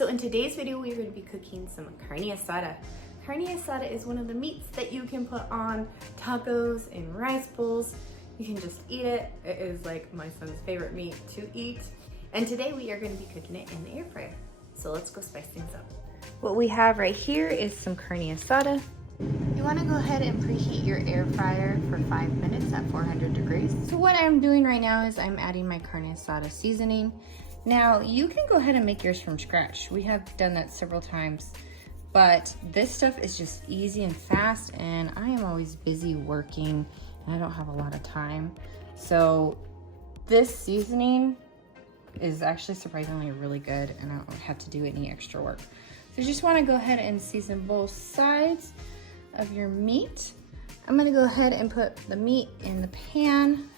So in today's video, we're going to be cooking some carne asada. Carne asada is one of the meats that you can put on tacos and rice bowls. You can just eat it. It is like my son's favorite meat to eat. And today we are going to be cooking it in the air fryer. So let's go spice things up. What we have right here is some carne asada. You want to go ahead and preheat your air fryer for 5 minutes at 400 degrees. So what I'm doing right now is I'm adding my carne asada seasoning. Now you can go ahead and make yours from scratch. We have done that several times, but this stuff is just easy and fast, and I am always busy working and I don't have a lot of time. So this seasoning is actually surprisingly really good, and I don't have to do any extra work. So you just want to go ahead and season both sides of your meat. I'm going to go ahead and put the meat in the pan.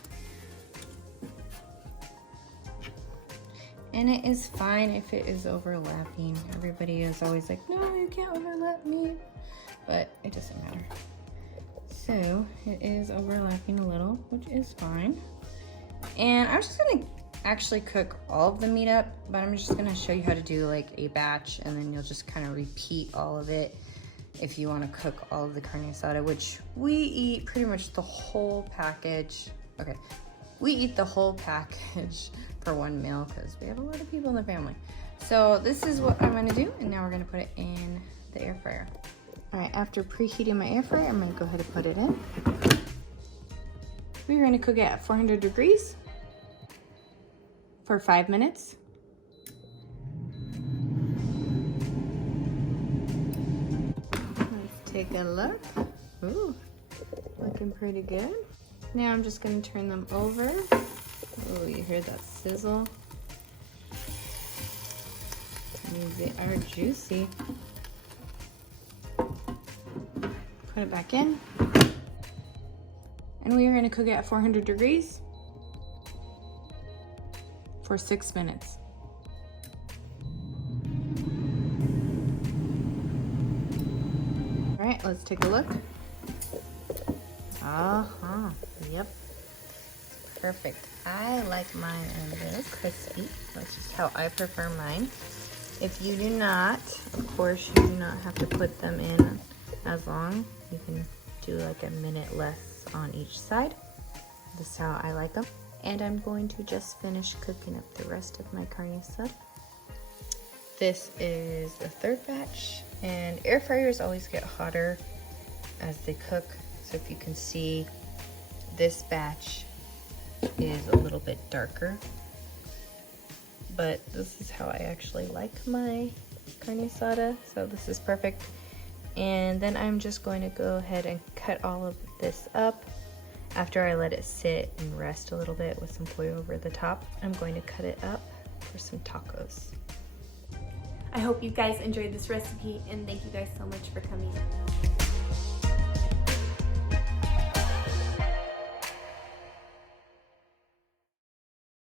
And it is fine if it is overlapping. Everybody is always like, no, you can't overlap meat, but it doesn't matter. So it is overlapping a little, which is fine. And I'm just gonna actually cook all of the meat up, but I'm just gonna show you how to do like a batch, and then you'll just kind of repeat all of it if you wanna cook all of the carne asada, which we eat pretty much the whole package. Okay, we eat the whole package for one meal because we have a lot of people in the family. So this is what I'm gonna do, and now we're gonna put it in the air fryer. All right, after preheating my air fryer, I'm gonna go ahead and put it in. We're gonna cook it at 400 degrees for 5 minutes. Let's take a look. Ooh, looking pretty good. Now I'm just gonna turn them over. Oh, you hear that sizzle? That means they are juicy. Put it back in. And we are gonna cook it at 400 degrees for 6 minutes. All right, let's take a look. Yep. Perfect. I like mine a little crispy. That's just how I prefer mine. If you do not, of course, you do not have to put them in as long. You can do like a minute less on each side. This is how I like them. And I'm going to just finish cooking up the rest of my carne asada. This is the third batch, and air fryers always get hotter as they cook. So if you can see, this batch is a little bit darker, but this is how I actually like my carne asada, so this is perfect. And then I'm just going to go ahead and cut all of this up. After I let it sit and rest a little bit with some foil over the top, I'm going to cut it up for some tacos. I hope you guys enjoyed this recipe, and thank you guys so much for coming.